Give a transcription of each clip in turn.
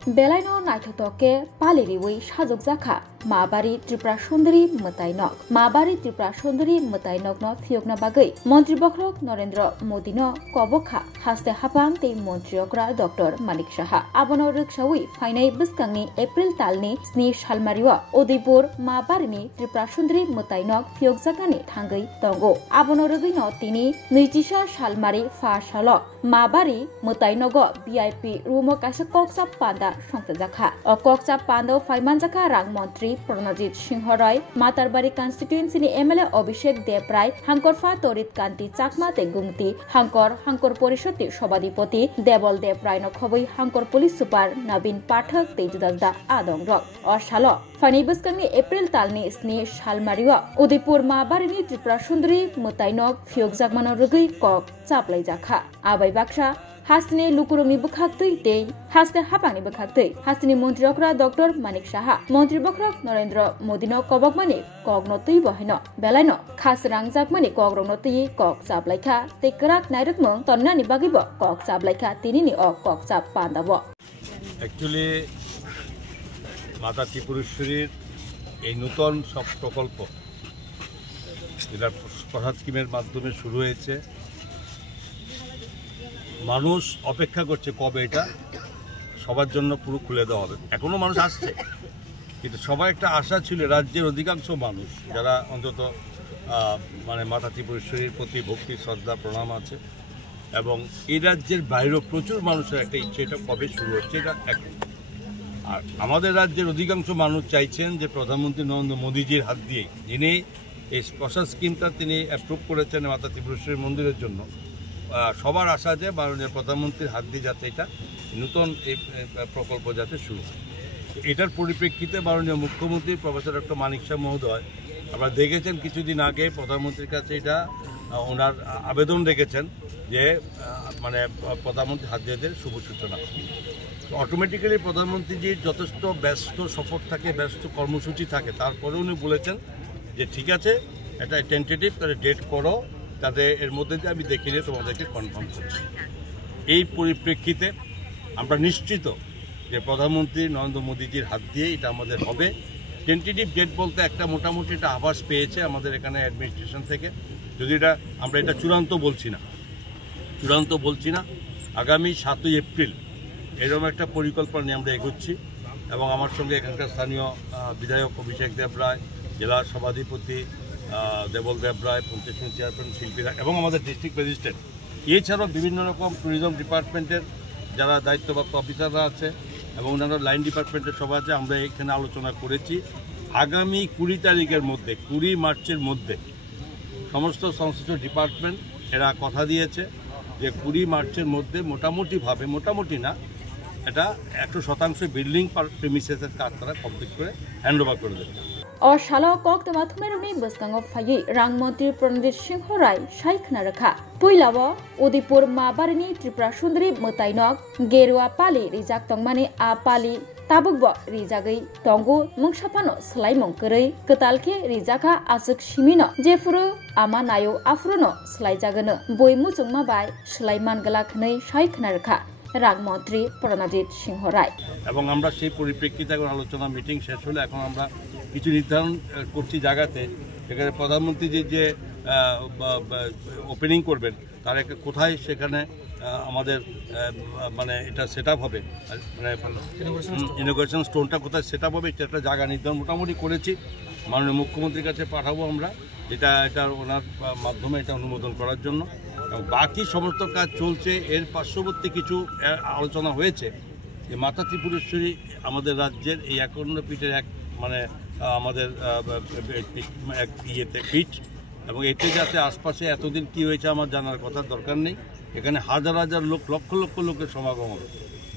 बेलायनो नायथ'के पालिरिवै साजक जाखा माबारि त्रिपुरा सुंदरी मताइनक माबारि त्रिपुरा सुंदरी मताइनक न फियकना बागै मन्त्री बख्रक नरेंद्र मोदी न कबखा हास्ते हापां ते मन्त्रियकरा डॉक्टर मानिक साहा आबनो रक्षावै फाइनाय बिस्कांनि एप्रिल तालनि 7 सालमारिवा उदयपुर माबारिनि त्रिपुरा सुंदरी मताइनक फियक जागानि थांगै दंगो आबनो रगै न तिनि 20 सालमारि फासाल माबारि मताइनग वीआईपी रूम कासे कक्सा पांदा संत जाखा अ कक्सा पांदा फाइमान जाखा रां मन्त्री प्रणजित सिंह राय मातारबारी कन्स्टिट्युएन्सीनि एमएलए अभिषेक देवराय हांकरफा तरित कान्ति चाकमा ते गुमती हांकर परिषदनि सभाधिपति देवल देवराय नखबै हांकर पुलिस सुपार नवीन पाठक ते जुदाजुदा आदं रक असाल फाइनाय बिस्कांनि एप्रिल तालनि 7 सालमारिवा उदयपुर माबारिनि त्रिपुरा सुंदरी मताइनक फियक जागमानो रगै कक चापलाय जाखा आबाय बाक्सा हास्तिनि लुकुरुंनि बखाक्तै ते हास्ते हापांनि बखाक्तै हास्तिनि मन्त्रियकरा डॉक्टर मानिक साहा मन्त्री बख्रक नरेंद्र मोदीनो कबकमानि कगनतै बहायनो बेलायनो खास रांजाकमानि कगरंनतै कक चापलायखा ते कराक नायरकमं तन्नानि बागैबो कक चापलायखा तिनिनि अ कक चाप पांदाबो एक्चुअली माता त्रिपुरेश्वरीर এই নতুন সব প্রকল্প যেটা প্রসাদ স্কিমের মাধ্যমে শুরু হয়েছে মানুষ অপেক্ষা করছে কবে এটা সবার জন্য পুরো খুলে দেওয়া হবে এখনো মানুষ আসছে কিন্তু সবার একটা আশা ছিল রাজ্যের অধিকাংশ মানুষ যারা অন্তত মানে মাতা ত্রিপুরেশ্বরীর প্রতি ভক্তি শ্রদ্ধা প্রণাম আছে এবং এই রাজ্যের বাইরেও প্রচুর মানুষের একটা ইচ্ছে এটা কবে শুরু হচ্ছে এটা এখন আর আমাদের রাজ্যের অধিকাংশ মানুষ চাইছেন যে প্রধানমন্ত্রী নরেন্দ্র মোদীজির হাত দিয়ে যিনি এই প্রসাদ স্কিমটা তিনি অ্যাপ্রুভ করেছেন মাতা ত্রিপুরেশ্বরী মন্দিরের জন্য সবার আশা যে মাননীয় প্রধানমন্ত্রীর হাত দিয়ে যাতে এটা নতুন এই প্রকল্প যাতে শুরু হয় এটার পরিপ্রেক্ষিতে মাননীয় মুখ্যমন্ত্রী প্রফেসর ডক্টর মানিক সাহা মহোদয় আপনারা দেখেছেন কিছুদিন আগে প্রধানমন্ত্রীর কাছে এটা ওনার আবেদন রেখেছেন যে মানে প্রধানমন্ত্রী হাত দিয়ে শুভ সূচনা অটোমেটিক্যালি প্রধানমন্ত্রীজির যথেষ্ট ব্যস্ত সফর থাকে ব্যস্ত কর্মসূচি থাকে তারপরে উনি বলেছেন যে ঠিক আছে এটা টেন্টেটিভ তাহলে ডেট করো তাতে এর মধ্যে দিয়ে আমি দেখে নিয়ে তোমাদেরকে কনফার্ম করছি এই পরিপ্রেক্ষিতে আমরা নিশ্চিত যে প্রধানমন্ত্রী নরেন্দ্র মোদীজির হাত দিয়ে এটা আমাদের হবে টেন্টেটিভ ডেট বলতে একটা মোটামুটি একটা আভাস পেয়েছে আমাদের এখানে অ্যাডমিনিস্ট্রেশন থেকে যদি এটা আমরা এটা চূড়ান্ত বলছি না আগামী 7 এপ্রিল এরকম একটা পরিকল্পনা নিয়ে আমরা এগোচ্ছি এবং আমার সঙ্গে এখানকার স্থানীয় বিধায়ক অভিষেক দেবরায় জেলা সভাধিপতি দেবল দেবরায় পঞ্চায়েত চেয়ারম্যান শিল্পীরা এবং আমাদের ডিস্ট্রিক্ট ম্যাজিস্ট্রেট এছাড়াও বিভিন্ন রকম ট্যুরিজম ডিপার্টমেন্টের যারা দায়িত্বপ্রাপ্ত অফিসাররা আছে এবং অন্যান্য লাইন ডিপার্টমেন্টের সবাই আছে আমরা এখানে আলোচনা করেছি আগামী 20 তারিখের মধ্যে 20 মার্চের মধ্যে সমস্ত সংশ্লিষ্ট ডিপার্টমেন্ট এরা কথা দিয়েছে যে 20 মার্চের মধ্যে মোটামুটি না এটা 100% বিল্ডিং প্রিমিসেসের কাজ তারা কমপ্লিট করে হ্যান্ডওভার করে দেবে अशाला कक तमाथुमेरुनि बस्कांगो फायै रां मन्त्री प्रणजित सिंह राय सायखना रखा पहिलावो उदयपुर माबारिनि त्रिपुरा सुंदरी मताइनक गेरुआ पाली रिजाक तंगमानि आ पाली ताबुकबो रिजागै तंगु मुंगसाफानो स्लाइमं करै कतालखे रिजाका आसक सिमिनो जेफुरु आमा नायो आफ्रुनो स्लाइजागनो बयमुजोंमा बाय स्लाइमान गलाखनै सायखना रखा রাং মন্ত্রী প্রণজিত সিংহ রায় এবং আমরা সেই পরিপ্রেক্ষিতে এখন আলোচনা মিটিং শেষ হলে এখন আমরা কিছু নির্ধারণ করছি জায়গাতে সেখানে প্রধানমন্ত্রী যে ওপেনিং করবেন তার একটা কোথায় সেখানে আমাদের মানে এটা সেট আপ হবে মানে ইনোগ্রেশন স্টোনটা কোথায় সেট আপ হবে এটা একটা জায়গা নির্ধারণ মোটামুটি করেছি মাননীয় মুখ্যমন্ত্রীর কাছে পাঠাবো আমরা এটা ওনার মাধ্যমে এটা অনুমোদন করার জন্য এবং বাকি সমস্ত কাজ চলছে এর পার্শ্ববর্তী কিছু আলোচনা হয়েছে যে মাতা ত্রিপুরেশ্বরী আমাদের রাজ্যের এই 51 ফিটের এক মানে আমাদের এক ইয়েতে ফিট এবং এতে যাতে আশপাশে এতদিন কি হয়েছে আমার জানার কথা দরকার নেই এখানে হাজার লোক লক্ষ লোকের সমাগম হবে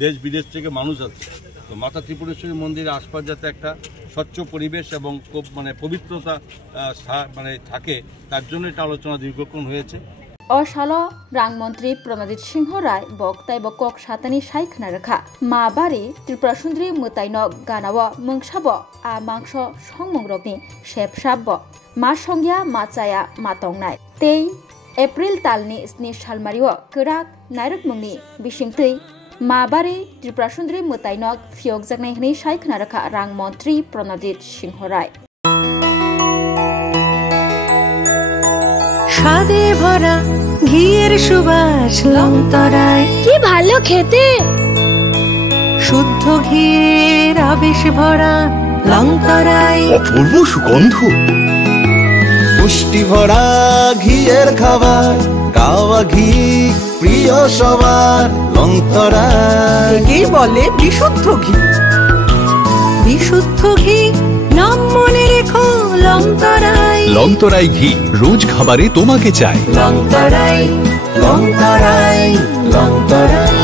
দেশ বিদেশ থেকে মানুষ আছে তো মাতা ত্রিপুরেশ্বরী মন্দিরের আশপাশ যাতে একটা স্বচ্ছ পরিবেশ এবং খুব মানে পবিত্রতা মানে থাকে তার জন্য এটা আলোচনা দীর্ঘক্ষণ হয়েছে अशाला रां मन्त्री प्रणजित सिंह राय बक्ताय बकक सातानि सायखना रखा माबारि त्रिपुरा सुंदरी मताइनक गानाव मंगसाब आ मांस संमंग्रकनि शेपसाब मा संज्ञा माचाया मातंगनाय तै एप्रिल तालनि 7 सालमारिव कराक नायरकमंनि बिसिंतै माबारि त्रिपुरा सुंदरी मताइनक फियोग जागनाय हनै सायखना रखा रां मन्त्री प्रणजित सिंह राय স্বাদে ভরা ঘিয়ের সুবাস লংতরায় কি ভালো খেতে শুদ্ধ ঘিয়ের আবেশ ভরা লংতরায় অপূর্ব সুগন্ধ পুষ্টি ভরা ঘিয়ের খাবার কাওয়া ঘি প্রিয় সবার লংতরায় কি বলে বিশুদ্ধ ঘি বিশুদ্ধ ঘি নাম মনে রেখো লংতরায় লংতরাই ঘি রোজ খাবারে তোমাকে চাই লংতরায় লংতরায় লংতরায়